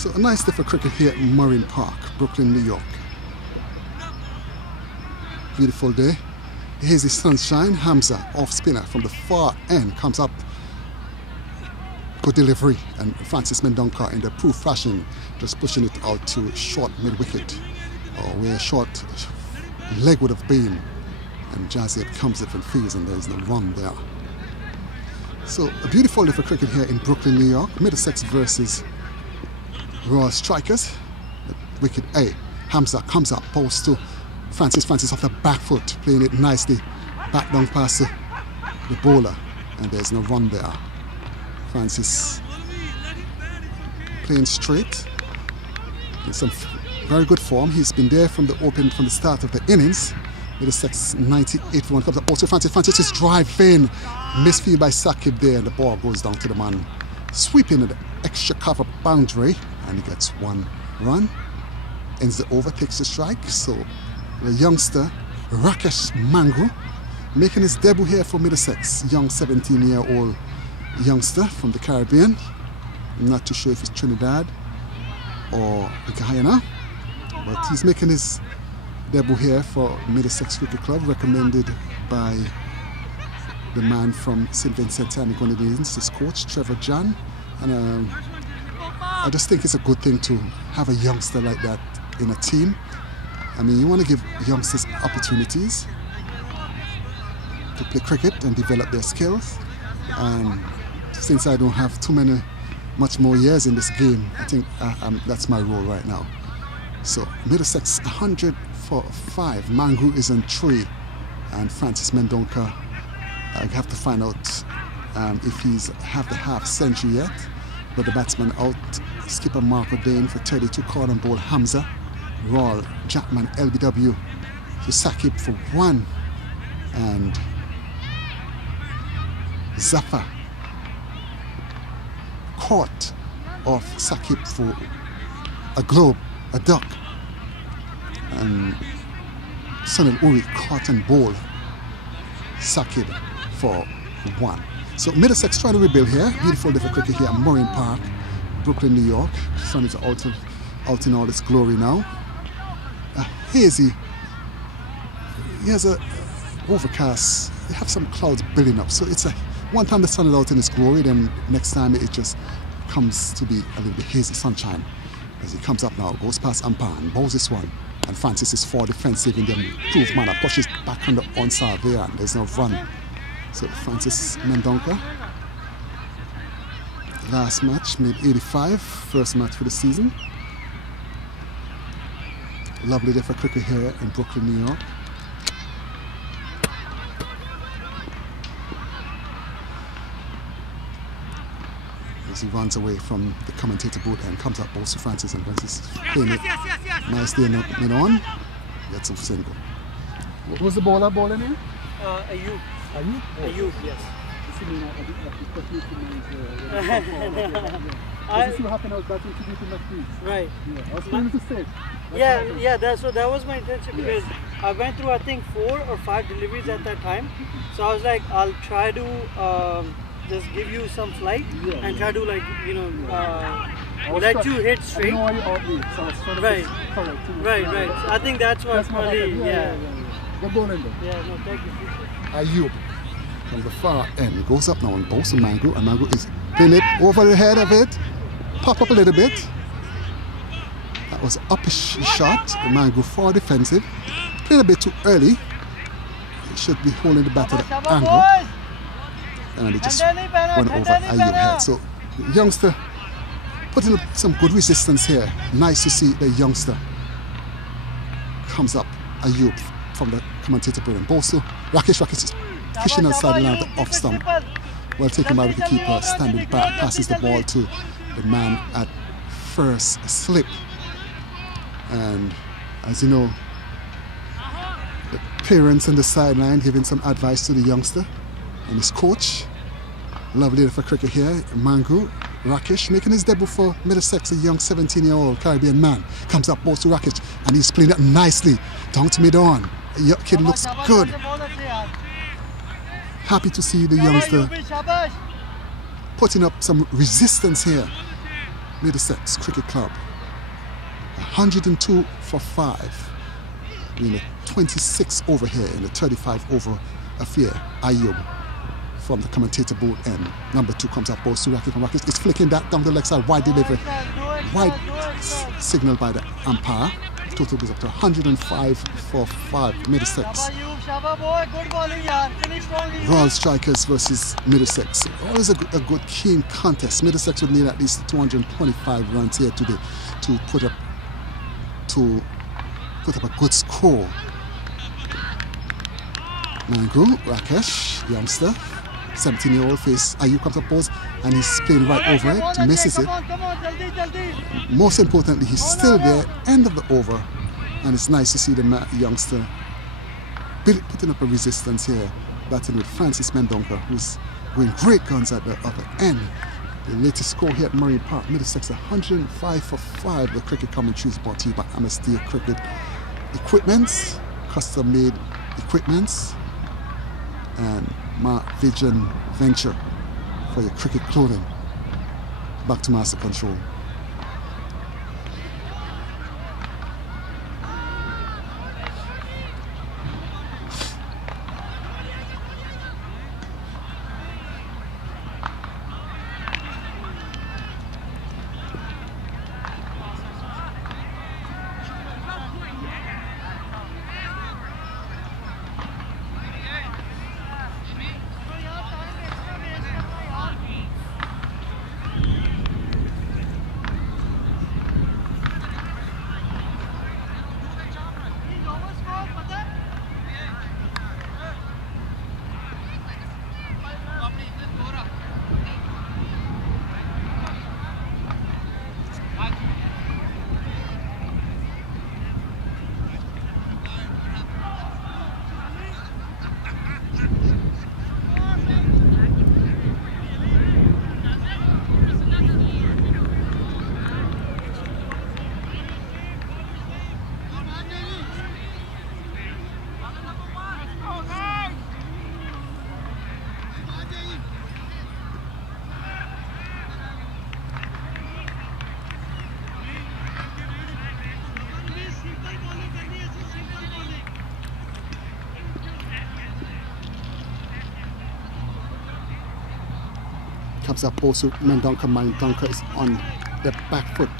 So a nice day for cricket here at Marine Park, Brooklyn, New York. Beautiful day. Hazy sunshine. Hamza off spinner from the far end comes up. Good delivery, and Francis Mendonca in the proof fashion just pushing it out to short mid wicket, or where short leg would have been, and Jazzy comes up and fields, and there is no run there. So a beautiful day for cricket here in Brooklyn, New York. Middlesex versus Royal Strikers. The wicket A. Hamza comes up, post to Francis off the back foot, playing it nicely back down past the bowler, and there's no run there. Francis playing straight in some very good form. He's been there from the start of the innings. Middlesex 98 for 1 comes up also Francis is driving, misfield by Sakib there, and the ball goes down to the man sweeping the extra cover boundary, and he gets 1 run. Ends the over, takes the strike. So the youngster Rakesh Mangru making his debut here for Middlesex, young 17-year-old youngster from the Caribbean. I'm not too sure if it's Trinidad or Guyana, but he's making his debut here for Middlesex Cricket Club, recommended by the man from St. Vincent and the Grenadines, his coach Trevor John. And I just think it's a good thing to have a youngster like that in a team. I mean, you want to give youngsters opportunities to play cricket and develop their skills. And since I don't have much more years in this game, I think that's my role right now. So Middlesex 100 for 5. Mangru is on 3, and Francis Mendonca, I have to find out if he's have the half century yet. But the batsman out, skipper Marco Dane for 32, corner ball Hamza, Rawl, Jackman, LBW to Sakib for 1, and Zafar caught off Sakib for a globe, a duck, and Sunil Uri caught and bowled Sakib for 1. So Middlesex trying to rebuild here. Beautiful day for cricket here at Marine Park, Brooklyn, New York. The sun is out in all its glory now. A hazy, here's a overcast. They have some clouds building up, so it's one time the sun is out in its glory, then next time it just comes to be a little bit hazy sunshine. As he comes up now, goes past umpire and bowls this one, and Francis is for defensive in the improved manner, pushes back on the onside there, and there's no run. So Francis Mendonca, last match made 85, first match for the season. Lovely day for cricket here in Brooklyn, New York. As he runs away from the commentator booth and comes up both to Francis, and Francis playing it nicely and on. Gets a single. What was the bowler bowling here? Ayub. Ayub? Ayub, yes. I see what happened. I was batting to beat in my feet. Right. Yeah, I was planning to stay. Yeah, that was my intention, because I went through, I think, 4 or 5 deliveries at that time. So I was like, I'll try to just give you some flight and try to, like, you know, let you hit straight. I know why you outreach, so I was trying to correct. Right. I think that's what probably, yeah. Good bowling though. Yeah, no, thank you. Ayub from the far end. He goes up now and bowls to Mangru, and Mangru is playing it over the head of it. Pop up a little bit. That was up a shot. Mangru for defensive. Played a bit too early. He should be holding the bat at the angle. And he just went over Ayub's head. So the youngster putting up some good resistance here. Nice to see the youngster comes up. Ayub from the commentator booth. Bosu Rakesh is fishing outside the line of the off stump. Well taken by wicketkeeper, standing back, passes the ball to the man at first slip. And as you know, the parents on the sideline giving some advice to the youngster and his coach. Lovely day for cricket here. Mangru, Rakesh making his debut for Middlesex, a young 17-year-old Caribbean man. Comes up both to Rakesh, and he's playing it nicely down to mid-on. The kid looks good. Happy to see the youngster putting up some resistance here. Middlesex Cricket Club. 102 for 5. In the 26 over here in the 35 over affair. Ayub from the commentator booth end. Number 2 comes up, balls to Rakesh, and Rakesh is flicking that down the leg side. Wide delivery. Wide signal by the umpire. Total goes up to 105 for 5. Middlesex. Royal Strikers versus Middlesex. Always a good keen contest. Middlesex would need at least 225 runs here today to put up a good score. Mangru, Rakesh, youngster, 17-year-old face. Ayub comes up pose and he's playing right over it, misses it. Most importantly, he's still there, end of the over, and it's nice to see the youngster putting up a resistance here, batting with Francis Mendonca, who's going great guns at the other end. The latest score here at Marine Park, Middlesex 105 for 5. The cricket commentary is brought to you by Amnesty Cricket Equipment, custom-made equipments, and Mark Vision Venture for your cricket clothing. Back to Master Control. Comes up also Mendonca. Mendonca is on the back foot,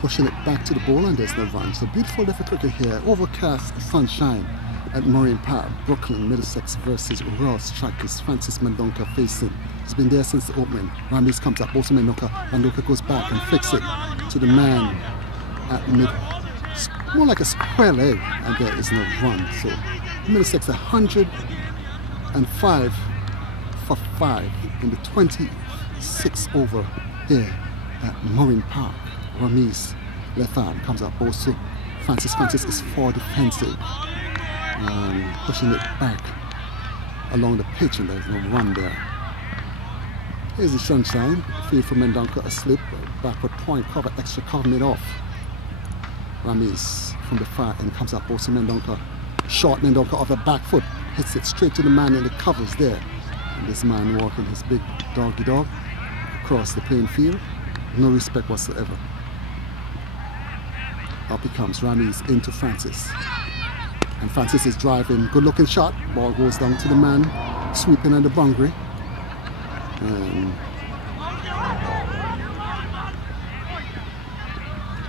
pushing it back to the ball, and there's no run. So beautiful different cricket here. Overcast sunshine at Marine Park, Brooklyn. Middlesex versus Royal Strikers. Francis Mendonca facing. He's been there since the opening. Ramis comes up, also Mendonca. Mendonca goes back and flicks it to the man at mid. More like a square leg, and there is no run. So Middlesex 105 for 5 in the 26 over here at Marine Park. Ramis left arm comes up also. Francis is for defensive and pushing it back along the pitch, and there's no run there. Here's the sunshine. Field for Mendonca, a slip, backward point, cover, extra cover made off. Ramis from the far end comes up also. Mendonca, short Mendonca off the back foot, hits it straight to the man in the covers there. And this man walking his big doggy dog across the playing field, no respect whatsoever. Up he comes, Ramis into Francis. And Francis is driving, good looking shot, ball goes down to the man, sweeping on the boundary. And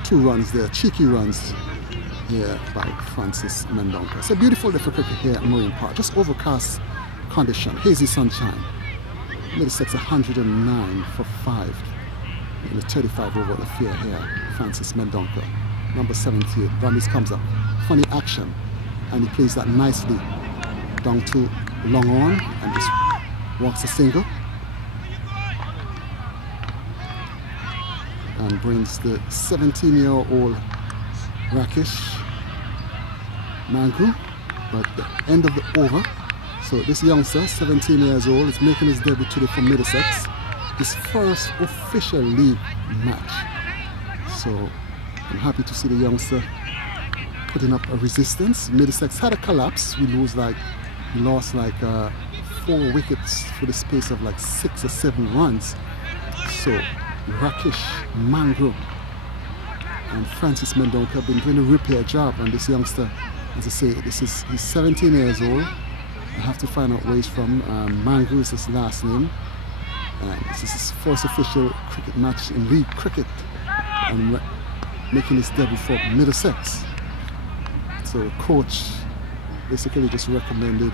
2 runs there, cheeky runs here by Francis Mendonca. It's a beautiful different cricket here at Marine Park, just overcast condition, hazy sunshine. Middlesex 109 for 5 in the 35 over affair here. Francis Mendonca, number 78. Ramis comes up, funny action, and he plays that nicely down to long on and just walks a single and brings the 17-year-old Rakesh Mangru at the end of the over. So this youngster, 17 years old, is making his debut today for Middlesex, his first official league match. So I'm happy to see the youngster putting up a resistance. Middlesex had a collapse. We lost like 4 wickets for the space of like 6 or 7 runs. So Rakesh, Mangru, and Francis Mendonca have been doing a repair job on this youngster. As I say, he's 17 years old. I have to find out where he's from. Mangru is his last name. This is his first official cricket match in league cricket, and making his debut for Middlesex. So the coach basically just recommended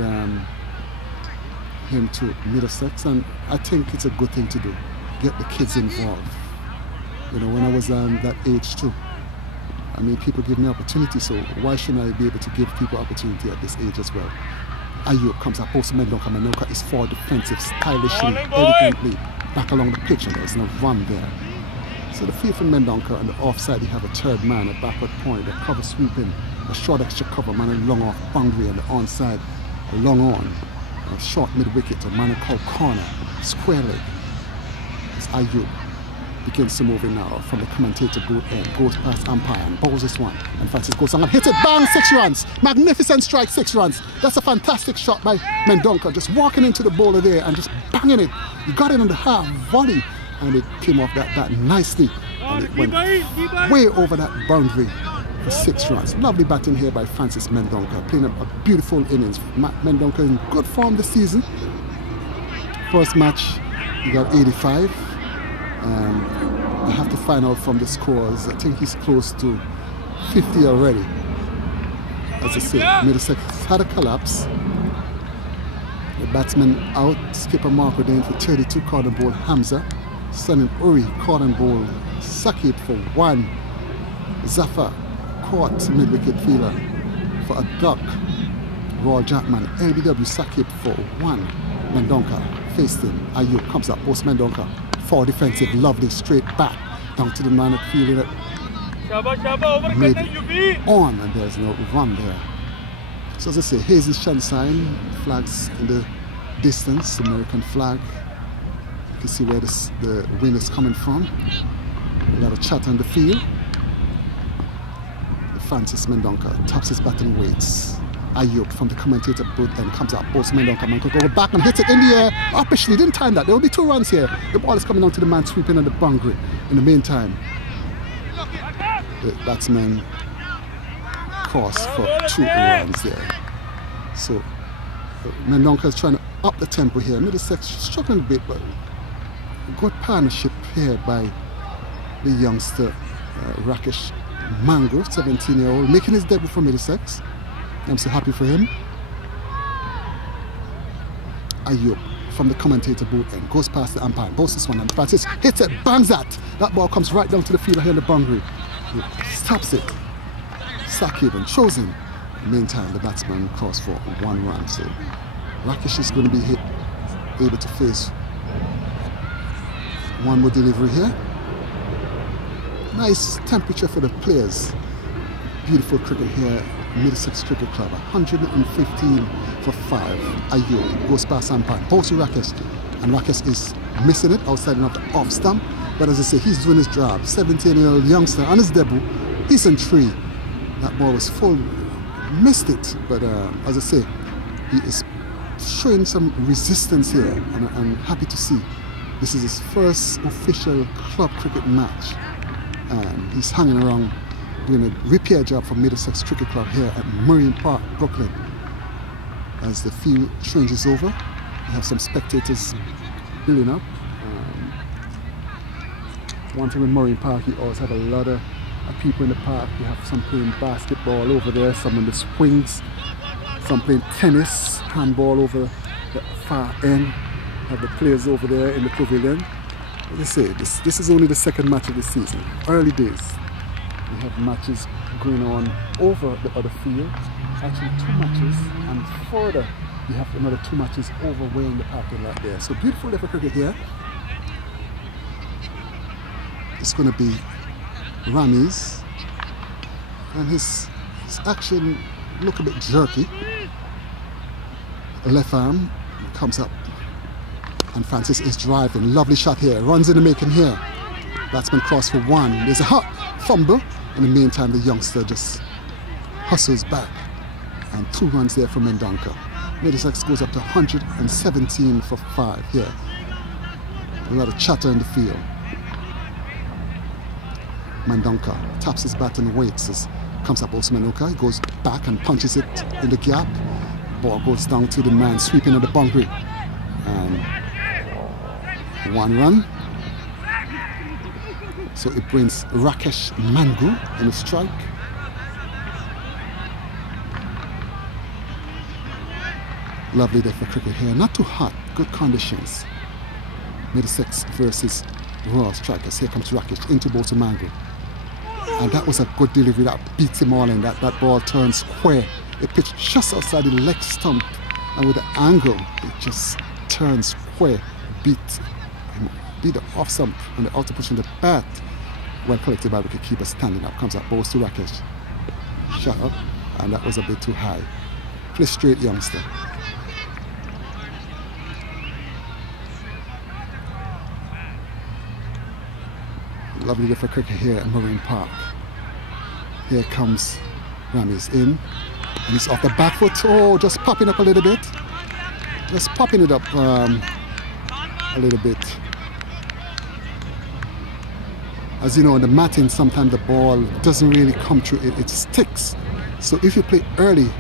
him to Middlesex, and I think it's a good thing to do. Get the kids involved. You know, when I was that age too, I mean, people give me opportunity, so why shouldn't I be able to give people opportunity at this age as well? Ayub comes up, post Mendonca. Mendonca is forward defensive, stylishly, elegantly back along the pitch, and there's no run there. So the field from Mendonca, on the offside, you have a third man, a backward point, a cover sweeping, a short extra cover, man, a long off boundary, and the onside, a long on, a short mid wicket, a man called corner, square leg. It's Ayub. Begins to move in now from the commentator boot end, goes past umpire and bowls this one, and Francis goes on and hits it, bang, 6 runs, magnificent strike, 6 runs. That's a fantastic shot by Mendonca, just walking into the bowler there and just banging it. He got it on the half volley, and it came off that nicely, and it went way over that boundary for 6 runs. Lovely batting here by Francis Mendonca, playing a beautiful innings. Mendonca in good form this season. First match he got 85. I have to find out from the scores. I think he's close to 50 already. As I say, Middlesex had a collapse. The batsman out, skipper Mark in for 32, cordon ball Hamza. Sunny Uri, cordon ball Sakib for 1. Zafar caught mid-wicket fielder for a duck. Royal Jackman, LBW Sakib for 1. Mendonca faced him. Ayub comes up, post Mendonca. 4 defensive, lovely, straight back down to the man at field that made on, and there's no run there. So as I say, hazy sunshine, flags in the distance, American flag. You can see where the wind is coming from. A lot of chatter on the field. Francis Mendonca taps his batting weights. Ayub from the commentator booth and comes up, post Mendonca, man could go back and hit it in the air. Uppishly, didn't time that. There will be 2 runs here. The ball is coming down to the man sweeping on the boundary. In the meantime, the batsman crossed for 2 runs there. So Mendonca is trying to up the tempo here. Middlesex struggling a bit, but good partnership here by the youngster Rakesh Mangru, 17-year-old, making his debut for Middlesex. I'm so happy for him. Ayub from the commentator booth and goes past the umpire, bowls this one, and Francis hits it, bangs that. That ball comes right down to the fielder here in the boundary. He stops it. Sakib and shows him. Meantime, the batsman crossed for 1 run. So Rakesh is going to be able to face 1 more delivery here. Nice temperature for the players. Beautiful cricket here. Middlesex Cricket Club, 115 for 5. Ayub goes past umpire, bowls to Rakesh, and Rakesh is missing it outside of the off stump. But as I say, he's doing his job. 17-year-old youngster on his debut, decent 3. That ball was full, missed it. But as I say, he is showing some resistance here, and I'm happy to see. This is his first official club cricket match, and he's hanging around doing a repair job for Middlesex Cricket Club here at Marine Park, Brooklyn. As the field changes over, we have some spectators building up. One thing with Marine Park, you always have a lot of people in the park. You have some playing basketball over there, some in the swings, some playing tennis, handball over the far end. Have the players over there in the pavilion. As I say, this is only the 2nd match of the season, early days. We have matches going on over the other field, actually 2 matches, and further we have another 2 matches over way in the parking lot there. So beautiful level cricket here. It's going to be Rami's, and his action look a bit jerky. The left arm comes up, and Francis is driving. Lovely shot here, runs in the making here. Batsman cross for 1. There's a hot fumble. In the meantime, the youngster just hustles back, and 2 runs there for Mendonca. Middlesex goes up to 117 for 5 here. A lot of chatter in the field. Mendonca taps his bat and waits. Comes up also Mendonca. He goes back and punches it in the gap. Ball goes down to the man sweeping at the boundary. And 1 run. So it brings Rakesh Mangru in a strike. Lovely day for cricket here. Not too hot. Good conditions. Middlesex versus Royal Strikers. Here comes Rakesh into ball to Mangru. And that was a good delivery. That beats him all in. That ball turns square. It pitched just outside the leg stump. And with the angle, it just turns square. Beat the off stump and the outer pushing the bat. Well collected by wicket keeper standing up. Comes up, balls to Rakesh. Shut up. And that was a bit too high. Play straight, youngster. Lovely day for cricket here at Marine Park. Here comes Ramis in. And he's off the back foot. Oh, just popping up a little bit. Just popping it up a little bit. As you know, in the matting, sometimes the ball doesn't really come through. It sticks. So if you play early,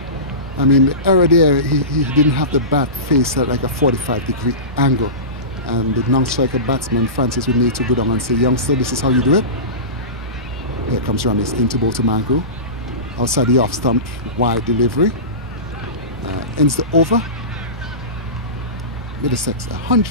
I mean, the error there, he didn't have the bat face at like a 45-degree angle. And the non-striker batsman, Francis, would need to go down and say, youngster, this is how you do it. Here comes Ramis into ball to Mangru. Outside the off stump, wide delivery. Ends the over. Middlesex 100.